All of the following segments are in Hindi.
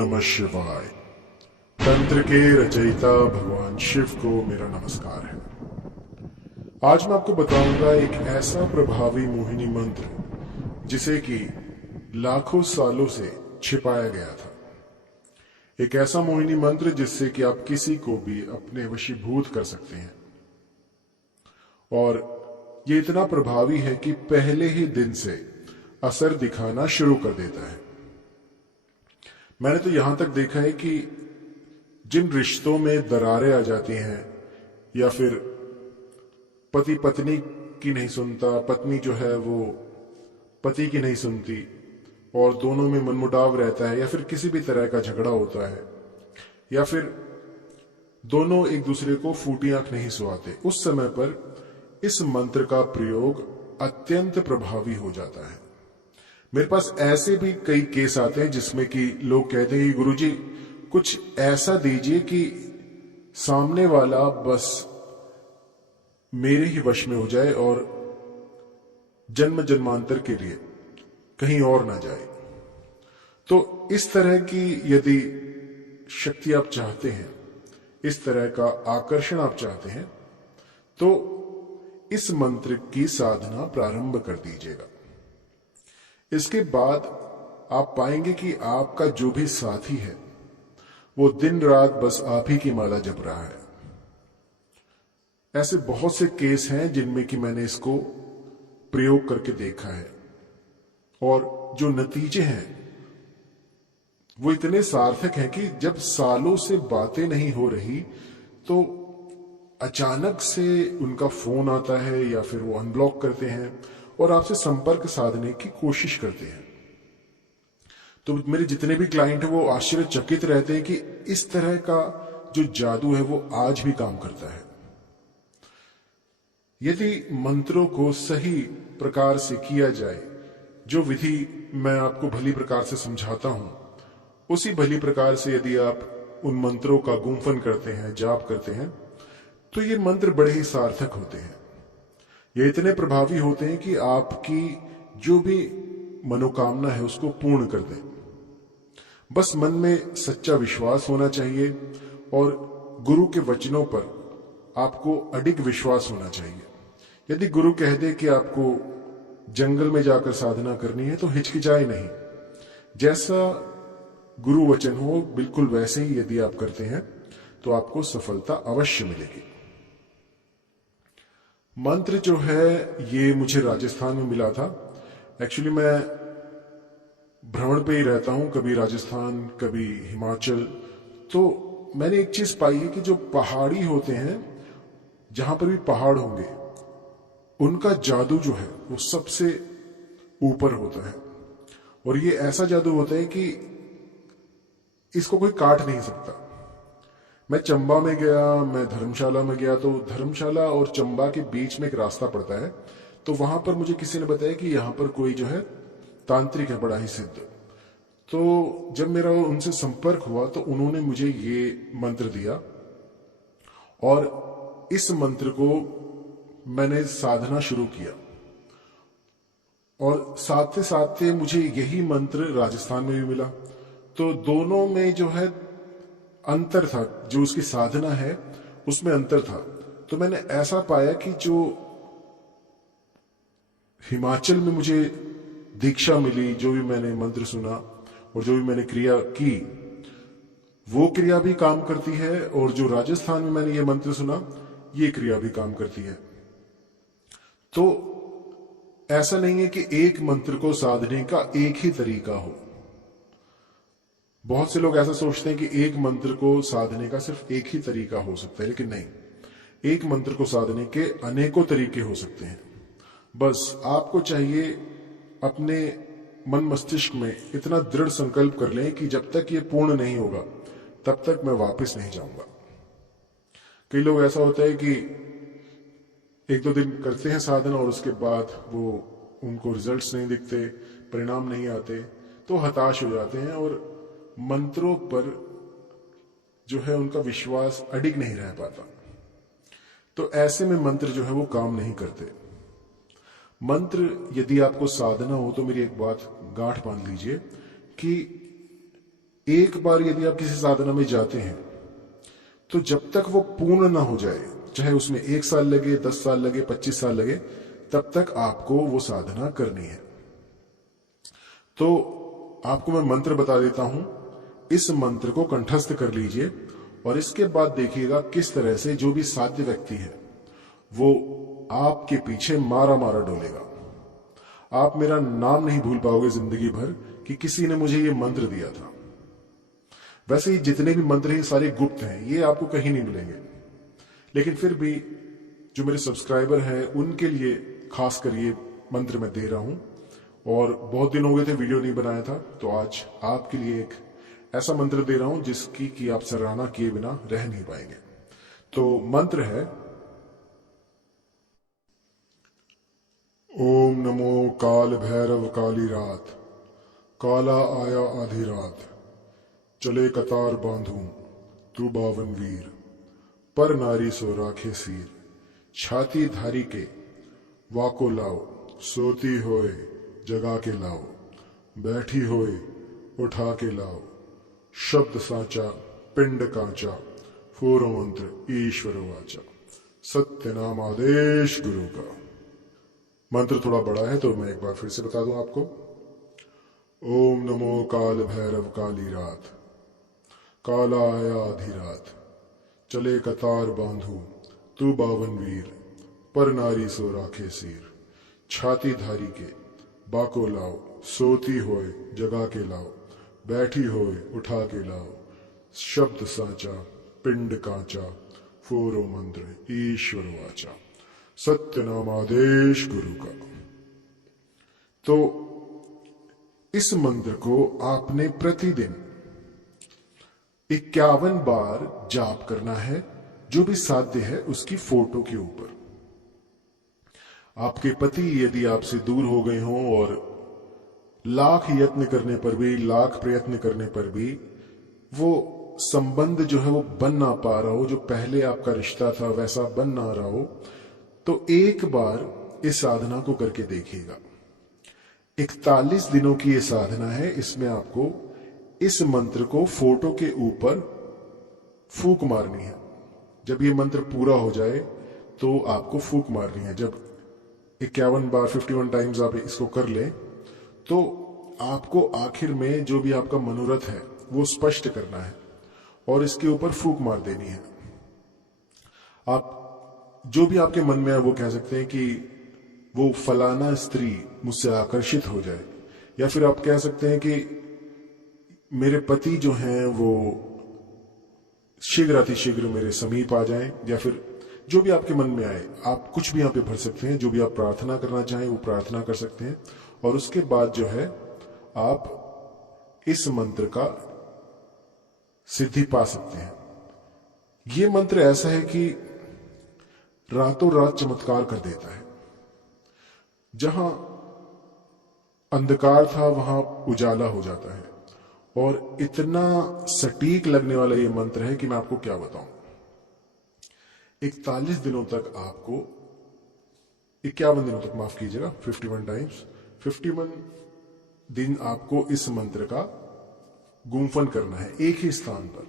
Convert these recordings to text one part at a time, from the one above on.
नमः शिवाय। तंत्र के रचयिता भगवान शिव को मेरा नमस्कार है। आज मैं आपको बताऊंगा एक ऐसा प्रभावी मोहिनी मंत्र जिसे कि लाखों सालों से छिपाया गया था। एक ऐसा मोहिनी मंत्र जिससे कि आप किसी को भी अपने वशीभूत कर सकते हैं, और ये इतना प्रभावी है कि पहले ही दिन से असर दिखाना शुरू कर देता है। मैंने तो यहां तक देखा है कि जिन रिश्तों में दरारें आ जाती हैं, या फिर पति पत्नी की नहीं सुनता, पत्नी जो है वो पति की नहीं सुनती, और दोनों में मनमुटाव रहता है, या फिर किसी भी तरह का झगड़ा होता है, या फिर दोनों एक दूसरे को फूटी आंख नहीं सुहाते, उस समय पर इस मंत्र का प्रयोग अत्यंत प्रभावी हो जाता है। मेरे पास ऐसे भी कई केस आते हैं जिसमें कि लोग कहते हैं कि गुरुजी कुछ ऐसा दीजिए कि सामने वाला बस मेरे ही वश में हो जाए और जन्म जन्मांतर के लिए कहीं और ना जाए। तो इस तरह की यदि शक्ति आप चाहते हैं, इस तरह का आकर्षण आप चाहते हैं, तो इस मंत्र की साधना प्रारंभ कर दीजिएगा। इसके बाद आप पाएंगे कि आपका जो भी साथी है वो दिन रात बस आप ही की माला जप रहा है। ऐसे बहुत से केस हैं जिनमें कि मैंने इसको प्रयोग करके देखा है, और जो नतीजे हैं वो इतने सार्थक हैं कि जब सालों से बातें नहीं हो रही तो अचानक से उनका फोन आता है, या फिर वो अनब्लॉक करते हैं और आपसे संपर्क साधने की कोशिश करते हैं। तो मेरे जितने भी क्लाइंट हैं वो आश्चर्यचकित रहते हैं कि इस तरह का जो जादू है वो आज भी काम करता है। यदि मंत्रों को सही प्रकार से किया जाए, जो विधि मैं आपको भली प्रकार से समझाता हूं, उसी भली प्रकार से यदि आप उन मंत्रों का गुंफन करते हैं, जाप करते हैं, तो ये मंत्र बड़े ही सार्थक होते हैं। ये इतने प्रभावी होते हैं कि आपकी जो भी मनोकामना है उसको पूर्ण कर दें। बस मन में सच्चा विश्वास होना चाहिए, और गुरु के वचनों पर आपको अडिग विश्वास होना चाहिए। यदि गुरु कह दे कि आपको जंगल में जाकर साधना करनी है तो हिचकिचाए नहीं। जैसा गुरु वचन हो बिल्कुल वैसे ही यदि आप करते हैं तो आपको सफलता अवश्य मिलेगी। मंत्र जो है ये मुझे राजस्थान में मिला था। एक्चुअली मैं भ्रमण पे ही रहता हूं, कभी राजस्थान कभी हिमाचल। तो मैंने एक चीज पाई है कि जो पहाड़ी होते हैं, जहां पर भी पहाड़ होंगे, उनका जादू जो है वो सबसे ऊपर होता है। और ये ऐसा जादू होता है कि इसको कोई काट नहीं सकता। मैं चंबा में गया, मैं धर्मशाला में गया, तो धर्मशाला और चंबा के बीच में एक रास्ता पड़ता है। तो वहां पर मुझे किसी ने बताया कि यहाँ पर कोई जो है तांत्रिक है, बड़ा ही सिद्ध। तो जब मेरा उनसे संपर्क हुआ तो उन्होंने मुझे ये मंत्र दिया, और इस मंत्र को मैंने साधना शुरू किया। और साथ साथ मुझे यही मंत्र राजस्थान में भी मिला। तो दोनों में जो है अंतर था, जो उसकी साधना है उसमें अंतर था। तो मैंने ऐसा पाया कि जो हिमाचल में मुझे दीक्षा मिली, जो भी मैंने मंत्र सुना और जो भी मैंने क्रिया की, वो क्रिया भी काम करती है, और जो राजस्थान में मैंने ये मंत्र सुना, ये क्रिया भी काम करती है। तो ऐसा नहीं है कि एक मंत्र को साधने का एक ही तरीका हो। बहुत से लोग ऐसा सोचते हैं कि एक मंत्र को साधने का सिर्फ एक ही तरीका हो सकता है, लेकिन नहीं, एक मंत्र को साधने के अनेकों तरीके हो सकते हैं। बस आपको चाहिए अपने मन मस्तिष्क में इतना दृढ़ संकल्प कर लें कि जब तक ये पूर्ण नहीं होगा तब तक मैं वापस नहीं जाऊंगा। कई लोग ऐसा होता है कि एक दो दिन करते हैं साधना और उसके बाद वो उनको रिजल्ट्स नहीं दिखते, परिणाम नहीं आते, तो हताश हो जाते हैं और मंत्रों पर जो है उनका विश्वास अडिग नहीं रह पाता। तो ऐसे में मंत्र जो है वो काम नहीं करते। मंत्र यदि आपको साधना हो तो मेरी एक बात गांठ बांध लीजिए कि एक बार यदि आप किसी साधना में जाते हैं तो जब तक वो पूर्ण ना हो जाए, चाहे उसमें 1 साल लगे, 10 साल लगे, 25 साल लगे, तब तक आपको वो साधना करनी है। तो आपको मैं मंत्र बता देता हूं, इस मंत्र को कंठस्थ कर लीजिए और इसके बाद देखिएगा किस तरह से जो भी साध्य व्यक्ति है वो आपके पीछे मारा मारा डोलेगा। आप मेरा नाम नहीं भूल पाओगे जिंदगी भर कि किसी ने मुझे ये मंत्र दिया था। वैसे ही जितने भी मंत्र हैं सारे गुप्त हैं, ये आपको कहीं नहीं मिलेंगे, लेकिन फिर भी जो मेरे सब्सक्राइबर हैं उनके लिए खास कर ये मंत्र मैं दे रहा हूं। और बहुत दिन हो गए थे वीडियो नहीं बनाया था, तो आज आपके लिए एक ऐसा मंत्र दे रहा हूं जिसकी कि आप सराहना किए बिना रह नहीं पाएंगे। तो मंत्र है, ओम नमो काल भैरव काली रात, काला आया आधी रात, चले कतार बांधूं तू बावन वीर, पर नारी सो राखे सीर, छाती धारी के वाको लाओ, सोती होए जगा के लाओ, बैठी होए उठा के लाओ, शब्द साचा पिंड कांचा, फोरो मंत्र ईश्वर वाचा, सत्य नाम आदेश गुरु का। मंत्र थोड़ा बड़ा है तो मैं एक बार फिर से बता दूं आपको। ओम नमो काल भैरव काली रात, काला आया आधी रात, चले कतार बांधू तू बावन वीर, पर नारी सो राखे सीर, छाती धारी के बाको लाओ, सोती होए जगा के लाओ, बैठी होए उठा के लाओ, शब्द साचा पिंड कांचा, फोरो मंत्र ईश्वर वाचा, सत्य नाम आदेश गुरु का। तो इस मंत्र को आपने प्रतिदिन 51 बार जाप करना है, जो भी साध्य है उसकी फोटो के ऊपर। आपके पति यदि आपसे दूर हो गए हों और लाख यत्न करने पर भी, लाख प्रयत्न करने पर भी वो संबंध जो है वो बन ना पा रहा हो, जो पहले आपका रिश्ता था वैसा बन ना रहा हो, तो एक बार इस साधना को करके देखिएगा। 41 दिनों की ये साधना है। इसमें आपको इस मंत्र को फोटो के ऊपर फूंक मारनी है। जब ये मंत्र पूरा हो जाए तो आपको फूंक मारनी है। जब 51 बार 51 टाइम्स आप इसको कर लें तो आपको आखिर में जो भी आपका मनोरथ है वो स्पष्ट करना है और इसके ऊपर फूंक मार देनी है। आप जो भी आपके मन में है वो कह सकते हैं कि वो फलाना स्त्री मुझसे आकर्षित हो जाए, या फिर आप कह सकते हैं कि मेरे पति जो हैं वो शीघ्र अतिशीघ्र मेरे समीप आ जाएं, या फिर जो भी आपके मन में आए आप कुछ भी यहाँ पे भर सकते हैं। जो भी आप प्रार्थना करना चाहें वो प्रार्थना कर सकते हैं और उसके बाद जो है आप इस मंत्र का सिद्धि पा सकते हैं। ये मंत्र ऐसा है कि रातों रात चमत्कार कर देता है। जहां अंधकार था वहां उजाला हो जाता है और इतना सटीक लगने वाला ये मंत्र है कि मैं आपको क्या बताऊं। 41 दिनों तक आपको 51 दिनों तक, माफ कीजिएगा, 51 टाइम्स 51 दिन आपको इस मंत्र का गुम्फन करना है एक ही स्थान पर।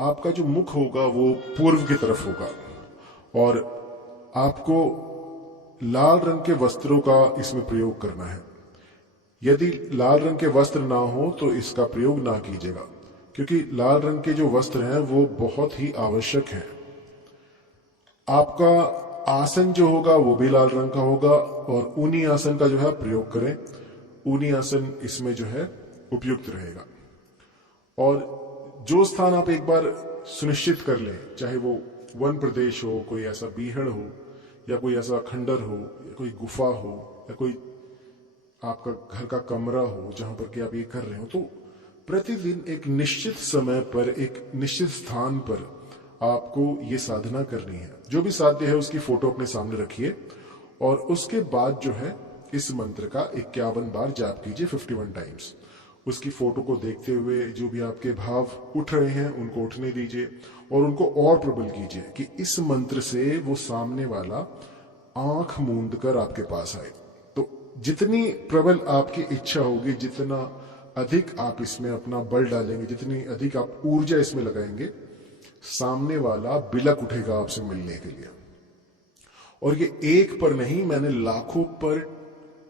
आपका जो मुख होगा वो पूर्व की तरफ होगा और आपको लाल रंग के वस्त्रों का इसमें प्रयोग करना है। यदि लाल रंग के वस्त्र ना हो तो इसका प्रयोग ना कीजिएगा, क्योंकि लाल रंग के जो वस्त्र हैं वो बहुत ही आवश्यक हैं। आपका आसन जो होगा वो भी लाल रंग का होगा और ऊनी आसन का जो है प्रयोग करें। ऊनी आसन इसमें जो है उपयुक्त रहेगा। और जो स्थान आप एक बार सुनिश्चित कर लें, चाहे वो वन प्रदेश हो, कोई ऐसा बीहड़ हो, या कोई ऐसा खंडर हो, या कोई गुफा हो, या कोई आपका घर का कमरा हो जहां पर कि आप ये कर रहे हो, तो प्रतिदिन एक निश्चित समय पर एक निश्चित स्थान पर आपको ये साधना करनी है। जो भी साध्य है उसकी फोटो अपने सामने रखिए और उसके बाद जो है इस मंत्र का 51 बार जाप कीजिए 51 टाइम्स। उसकी फोटो को देखते हुए जो भी आपके भाव उठ रहे हैं उनको उठने दीजिए और उनको और प्रबल कीजिए कि इस मंत्र से वो सामने वाला आंख मूंद कर आपके पास आए। तो जितनी प्रबल आपकी इच्छा होगी, जितना अधिक आप इसमें अपना बल डालेंगे, जितनी अधिक आप ऊर्जा इसमें लगाएंगे, सामने वाला बिलक उठेगा आपसे मिलने के लिए। और ये एक पर नहीं, मैंने लाखों पर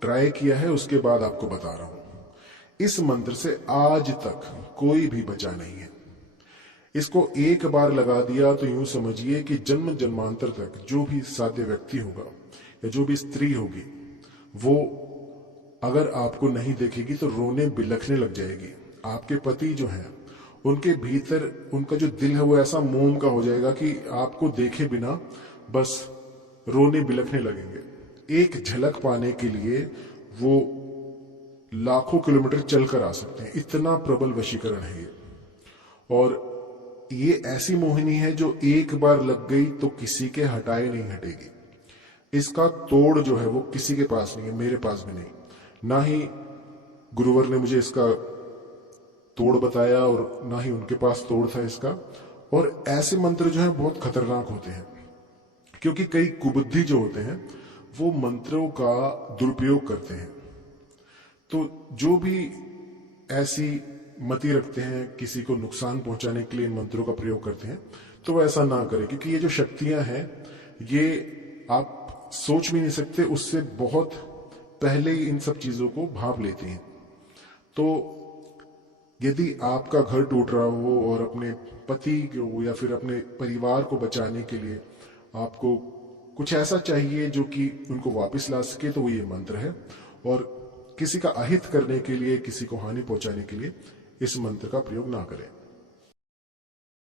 ट्राई किया है, उसके बाद आपको बता रहा हूं। इस मंत्र से आज तक कोई भी बचा नहीं है। इसको एक बार लगा दिया तो यूं समझिए कि जन्म जन्मांतर तक जो भी साध्य व्यक्ति होगा या जो भी स्त्री होगी, वो अगर आपको नहीं देखेगी तो रोने बिलखने लग जाएगी। आपके पति जो हैं, उनके भीतर उनका जो दिल है वो ऐसा मोम का हो जाएगा कि आपको देखे बिना बस रोने बिलखने लगेंगे। एक झलक पाने के लिए वो लाखों किलोमीटर चलकर आ सकते हैं, इतना प्रबल वशीकरण है ये। और ये ऐसी मोहिनी है जो एक बार लग गई तो किसी के हटाए नहीं हटेगी। इसका तोड़ जो है वो किसी के पास नहीं है, मेरे पास भी नहीं, ना ही गुरुवर ने मुझे इसका तोड़ बताया और ना ही उनके पास तोड़ था इसका। और ऐसे मंत्र जो है बहुत खतरनाक होते हैं, क्योंकि कई कुबुद्धि जो होते हैं वो मंत्रों का दुरुपयोग करते हैं। तो जो भी ऐसी मति रखते हैं, किसी को नुकसान पहुंचाने के लिए इन मंत्रों का प्रयोग करते हैं, तो वो ऐसा ना करें, क्योंकि ये जो शक्तियां हैं ये आप सोच भी नहीं सकते, उससे बहुत पहले ही इन सब चीजों को भाप लेती हैं। तो यदि आपका घर टूट रहा हो और अपने पति को या फिर अपने परिवार को बचाने के लिए आपको कुछ ऐसा चाहिए जो कि उनको वापस ला सके, तो वो ये मंत्र है। और किसी का अहित करने के लिए, किसी को हानि पहुंचाने के लिए इस मंत्र का प्रयोग ना करें।